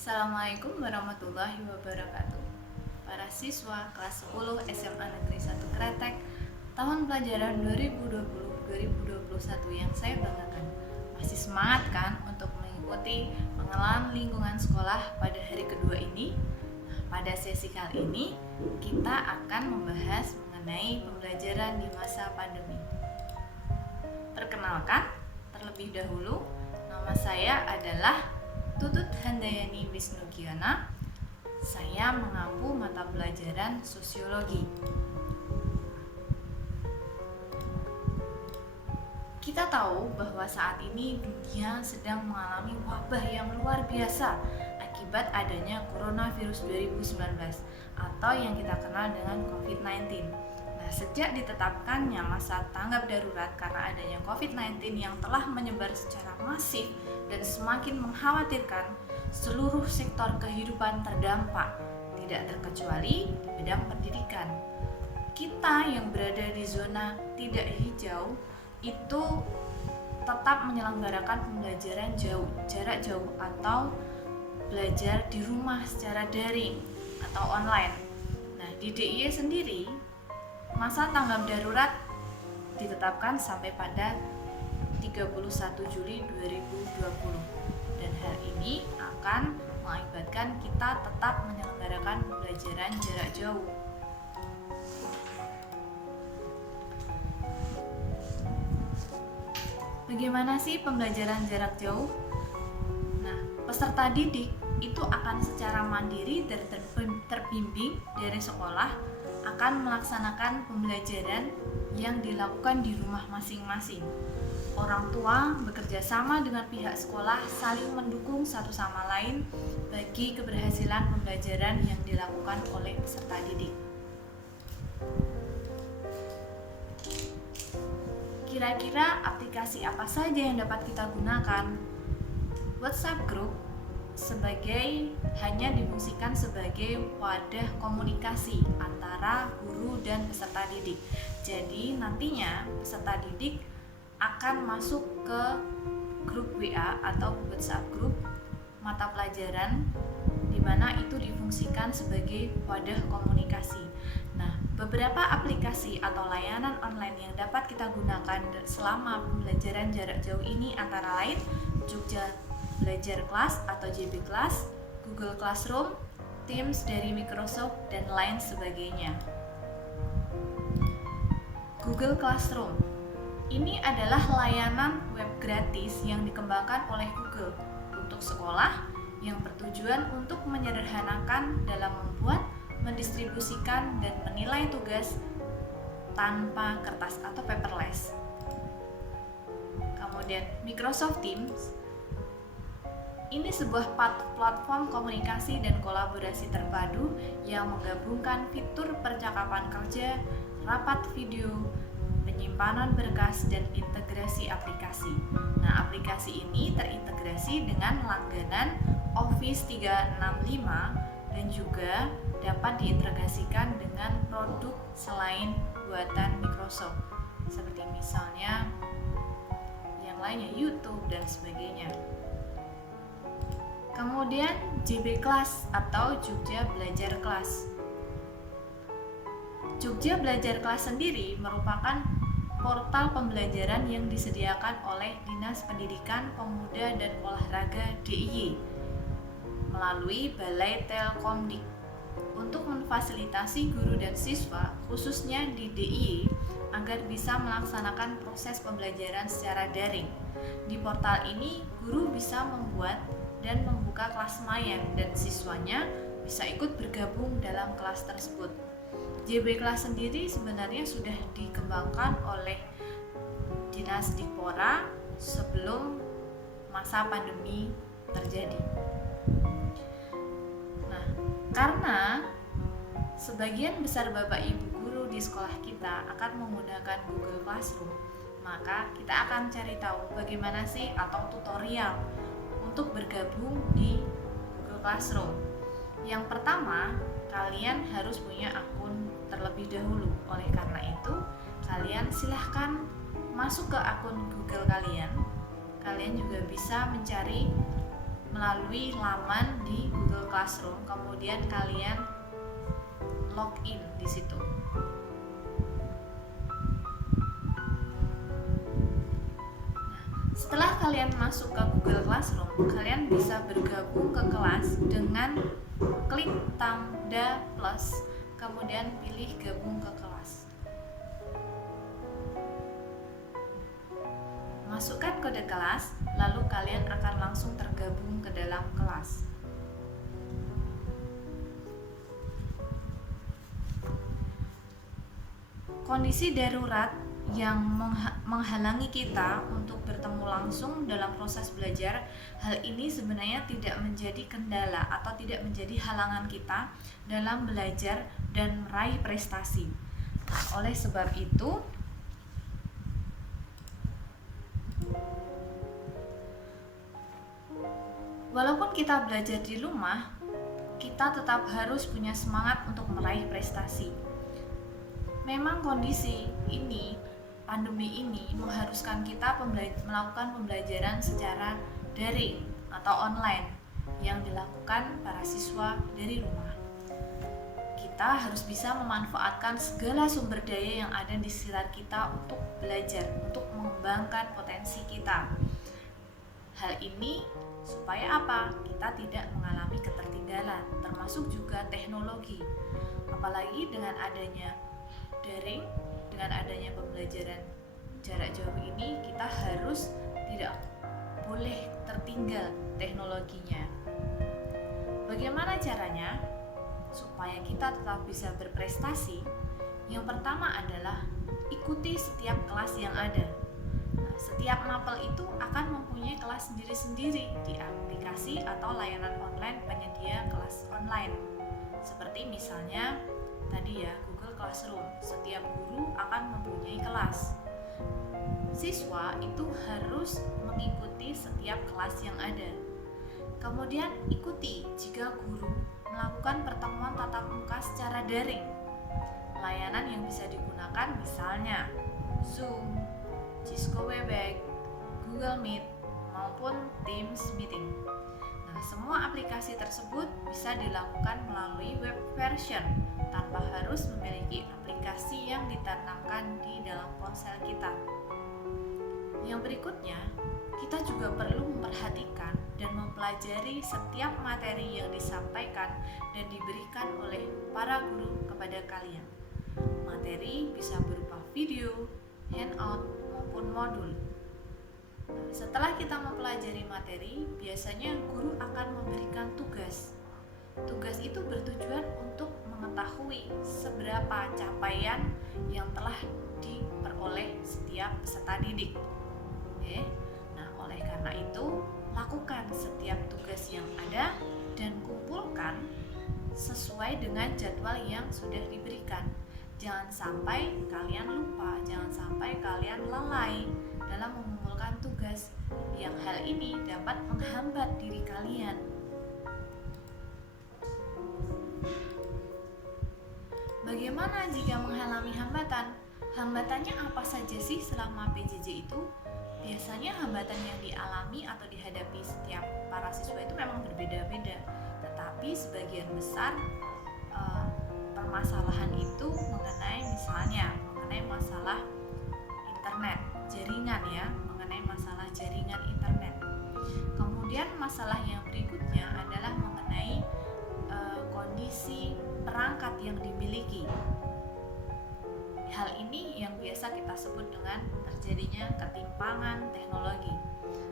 Assalamualaikum warahmatullahi wabarakatuh. Para siswa kelas 10 SMA Negeri 1 Kretek tahun pelajaran 2020-2021 yang saya banggakan. Masih semangat kan untuk mengikuti pengenalan lingkungan sekolah pada hari kedua ini? Pada sesi kali ini kita akan membahas mengenai pembelajaran di masa pandemi. Perkenalkan, terlebih dahulu nama saya adalah Tutut Handayani Wisnugiana. Saya mengampu mata pelajaran sosiologi. Kita tahu bahwa saat ini dunia sedang mengalami wabah yang luar biasa akibat adanya coronavirus 2019 atau yang kita kenal dengan COVID-19. Nah, sejak ditetapkannya masa tanggap darurat karena adanya COVID-19 yang telah menyebar secara masif dan semakin mengkhawatirkan, seluruh sektor kehidupan terdampak, tidak terkecuali di bidang pendidikan. Kita yang berada di zona tidak hijau itu tetap menyelenggarakan pembelajaran jarak jauh atau belajar di rumah secara daring atau online. Nah, di DIY sendiri, masa tanggap darurat ditetapkan sampai pada 31 Juli 2020 dan hal ini akan mengakibatkan kita tetap menyelenggarakan pembelajaran jarak jauh. Bagaimana sih pembelajaran jarak jauh? Nah, peserta didik itu akan secara mandiri dan terbimbing dari sekolah akan melaksanakan pembelajaran yang dilakukan di rumah masing-masing. Orang tua bekerja sama dengan pihak sekolah saling mendukung satu sama lain bagi keberhasilan pembelajaran yang dilakukan oleh peserta didik. Kira-kira aplikasi apa saja yang dapat kita gunakan? WhatsApp Group hanya difungsikan sebagai wadah komunikasi antara guru dan peserta didik. Jadi nantinya peserta didik akan masuk ke grup WA atau WhatsApp Group mata pelajaran di mana itu difungsikan sebagai wadah komunikasi. Nah, beberapa aplikasi atau layanan online yang dapat kita gunakan selama pembelajaran jarak jauh ini antara lain Jogja Belajar Kelas atau JB Kelas, Google Classroom, Teams dari Microsoft, dan lain sebagainya. Google Classroom ini adalah layanan web gratis yang dikembangkan oleh Google untuk sekolah yang bertujuan untuk menyederhanakan dalam membuat, mendistribusikan, dan menilai tugas tanpa kertas atau paperless. Kemudian Microsoft Teams ini sebuah platform komunikasi dan kolaborasi terpadu yang menggabungkan fitur percakapan kerja, rapat video, penyimpanan berkas, dan integrasi aplikasi. Nah, aplikasi ini terintegrasi dengan langganan Office 365 dan juga dapat diintegrasikan dengan produk selain buatan Microsoft, seperti misalnya yang lainnya YouTube dan sebagainya. Kemudian JB Kelas atau Jogja Belajar Kelas. Jogja Belajar Kelas sendiri merupakan portal pembelajaran yang disediakan oleh Dinas Pendidikan, Pemuda dan Olahraga DIY melalui Balai Telkomdik untuk memfasilitasi guru dan siswa khususnya di DIY agar bisa melaksanakan proses pembelajaran secara daring. Di portal ini, guru bisa membuat dan membuka kelas maya dan siswanya bisa ikut bergabung dalam kelas tersebut. JB Kelas sendiri sebenarnya sudah dikembangkan oleh Dinas Dikpora sebelum masa pandemi terjadi. Nah, karena sebagian besar Bapak Ibu guru di sekolah kita akan menggunakan Google Classroom, maka kita akan cari tahu bagaimana sih atau tutorial untuk bergabung di Google Classroom. Yang pertama, kalian harus punya akun terlebih dahulu. Oleh karena itu, kalian silahkan masuk ke akun Google kalian. Kalian juga bisa mencari melalui laman di Google Classroom, kemudian kalian login di situ. Setelah kalian masuk ke Google Classroom, kalian bisa bergabung ke kelas dengan klik tanda plus, kemudian pilih gabung ke kelas. Masukkan kode kelas, lalu kalian akan langsung tergabung ke dalam kelas. Kondisi darurat yang menghalangi kita untuk bertemu langsung dalam proses belajar, hal ini sebenarnya tidak menjadi kendala atau tidak menjadi halangan kita dalam belajar dan meraih prestasi. Nah, oleh sebab itu, walaupun kita belajar di rumah, kita tetap harus punya semangat untuk meraih prestasi. Memang kondisi ini, pandemi ini mengharuskan kita melakukan pembelajaran secara daring atau online yang dilakukan para siswa dari rumah. Kita harus bisa memanfaatkan segala sumber daya yang ada di sekitar kita untuk belajar, untuk mengembangkan potensi kita. Hal ini supaya apa? Kita tidak mengalami ketertinggalan, termasuk juga teknologi. Apalagi dengan adanya daring, dengan adanya pembelajaran jarak jauh ini, kita harus tidak boleh tertinggal teknologinya. Bagaimana caranya supaya kita tetap bisa berprestasi? Yang pertama adalah ikuti setiap kelas yang ada. Nah, setiap mapel itu akan mempunyai kelas sendiri-sendiri di aplikasi atau layanan online penyedia kelas online. Seperti misalnya tadi ya, Google Classroom. Setiap guru akan mempunyai kelas. Siswa itu harus mengikuti setiap kelas yang ada. Kemudian ikuti jika guru melakukan pertemuan tatap muka secara daring. Layanan yang bisa digunakan misalnya Zoom, Cisco Webex, Google Meet, maupun Teams Meeting. Nah, semua aplikasi tersebut bisa dilakukan melalui web version tanpa harus memiliki aplikasi yang ditanamkan di dalam ponsel kita. Yang berikutnya, kita juga perlu memperhatikan dan mempelajari setiap materi yang disampaikan dan diberikan oleh para guru kepada kalian. Materi bisa berupa video, handout, maupun modul. Setelah kita mempelajari materi, biasanya guru akan memberikan tugas. Tugas itu bertujuan untuk mengetahui seberapa capaian yang telah diperoleh setiap peserta didik. Oke. Nah, oleh karena itu, lakukan setiap tugas yang ada dan kumpulkan sesuai dengan jadwal yang sudah diberikan. Jangan sampai kalian lupa, jangan sampai kalian lalai dalam mengumpulkan tugas, yang hal ini dapat menghambat diri kalian. Bagaimana jika mengalami hambatan? Hambatannya apa saja sih selama PJJ itu? Biasanya hambatan yang dialami atau dihadapi setiap para siswa itu memang berbeda-beda, tetapi sebagian besar permasalahan itu mengenai masalah internet, jaringan ya, mengenai masalah jaringan internet. Kemudian masalah yang berikutnya adalah mengenai kondisi perangkat yang dimiliki. Hal ini yang biasa kita sebut dengan terjadinya ketimpangan teknologi.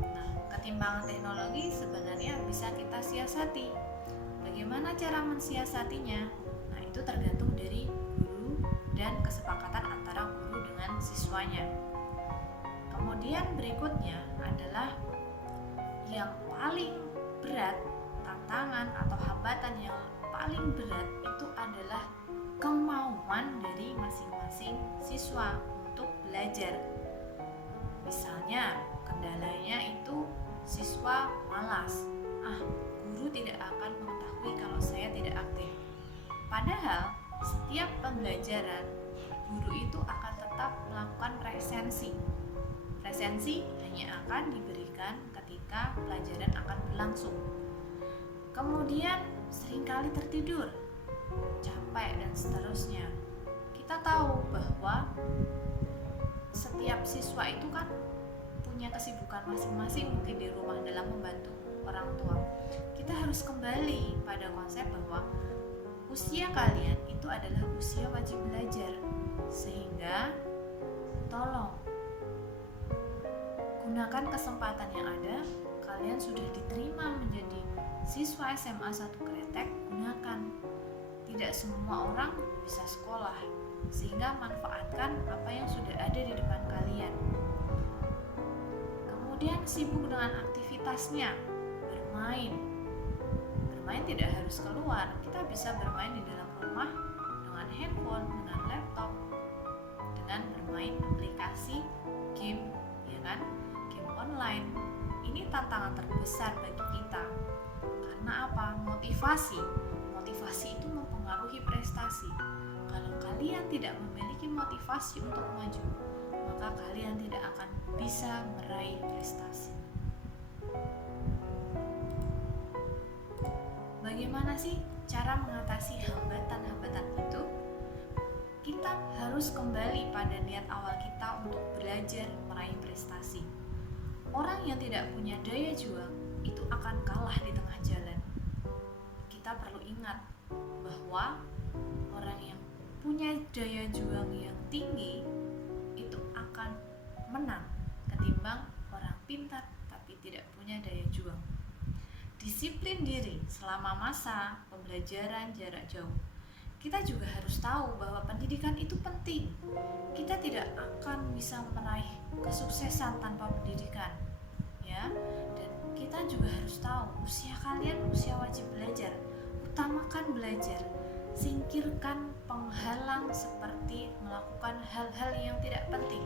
Nah, ketimpangan teknologi sebenarnya bisa kita siasati. Bagaimana cara mensiasatinya? Nah, itu tergantung dari guru dan kesepakatan antara guru dengan siswanya. Kemudian berikutnya adalah yang paling berat, tantangan atau hambatan yang paling berat itu adalah kemauan dari masing-masing siswa untuk belajar. Misalnya, kendalanya itu siswa malas. Guru tidak akan mengetahui kalau saya tidak aktif. Padahal, setiap pembelajaran, guru itu akan tetap melakukan presensi. Presensi hanya akan diberikan ketika pelajaran akan berlangsung. Kemudian seringkali tertidur, capek dan seterusnya. Kita tahu bahwa setiap siswa itu kan punya kesibukan masing-masing mungkin di rumah dalam membantu orang tua. Kita harus kembali pada konsep bahwa usia kalian itu adalah usia wajib belajar. Sehingga tolong gunakan kesempatan yang ada. Kalian sudah diterima menjadi siswa SMA 1 Kretek, gunakan. Tidak semua orang bisa sekolah, sehingga manfaatkan apa yang sudah ada di depan kalian. Kemudian sibuk dengan aktivitasnya, bermain. Bermain tidak harus keluar, kita bisa bermain di dalam rumah dengan handphone, dengan laptop, dengan bermain aplikasi game, ya kan? Game online. Ini tantangan terbesar bagi kita. Karena apa? Motivasi itu mempengaruhi prestasi. Kalau kalian tidak memiliki motivasi untuk maju, maka kalian tidak akan bisa meraih prestasi. Bagaimana sih cara mengatasi hambatan-hambatan itu? Kita harus kembali pada niat awal kita untuk belajar meraih prestasi. Orang yang tidak punya daya juang itu akan kalah di tengah jalan. Kita perlu ingat bahwa orang yang punya daya juang yang tinggi itu akan menang ketimbang orang pintar tapi tidak punya daya juang. Disiplin diri selama masa pembelajaran jarak jauh. Kita juga harus tahu bahwa pendidikan itu penting. Kita tidak akan bisa meraih kesuksesan tanpa pendidikan, ya. Dan kita juga harus tahu usia kalian usia wajib belajar. Utamakan belajar. Singkirkan penghalang seperti melakukan hal-hal yang tidak penting.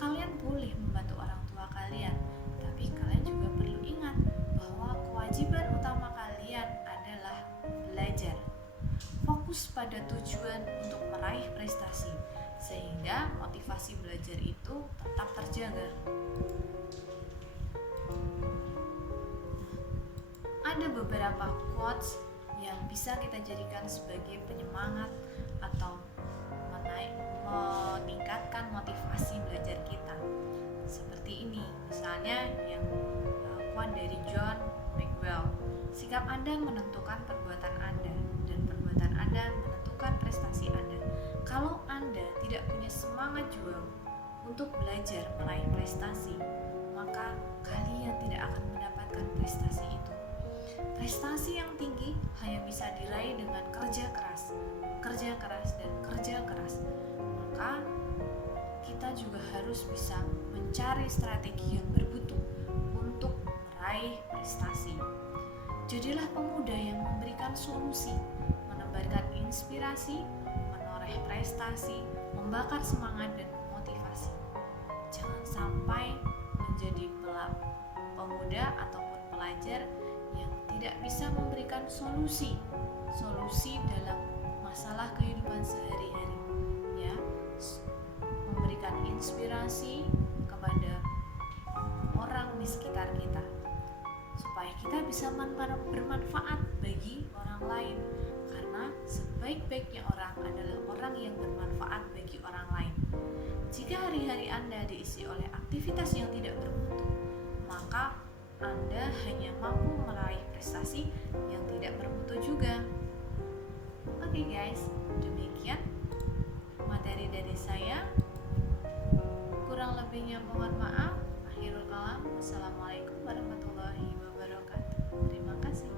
Kalian boleh membantu orang tua kalian, tapi kalian juga perlu ingat bahwa kewajiban utama kalian adalah belajar. Fokus pada tujuan untuk meraih prestasi, sehingga motivasi belajar itu tetap terjaga. Ada beberapa quotes yang bisa kita jadikan sebagai penyemangat atau meningkatkan motivasi belajar kita. Seperti ini, misalnya yang quote dari John Maxwell, sikap Anda menentukan perbuatan Anda dan perbuatan Anda menentukan prestasi Anda. Kalau Anda tidak punya semangat juang untuk belajar meraih prestasi, maka kalian tidak akan mendapatkan prestasi itu. Prestasi yang tinggi hanya bisa diraih dengan kerja keras, dan kerja keras. Maka kita juga harus bisa mencari strategi yang bermutu untuk meraih prestasi. Jadilah pemuda yang memberikan solusi, menebarkan inspirasi, menoreh prestasi, membakar semangat dan memotivasi. Jangan sampai menjadi pemuda ataupun pelajar yang tidak bisa memberikan solusi dalam masalah kehidupan sehari-hari, ya. Memberikan inspirasi kepada orang di sekitar kita supaya kita bisa bermanfaat bagi orang lain, karena sebaik-baiknya orang adalah orang yang bermanfaat bagi orang lain. Jika hari-hari Anda diisi oleh aktivitas yang tidak bermutu, maka Anda hanya mampu meraih prestasi yang tidak bermutu juga. Oke guys, demikian materi dari saya. Kurang lebihnya mohon maaf. Akhirul kalam. Wassalamualaikum warahmatullahi wabarakatuh. Terima kasih.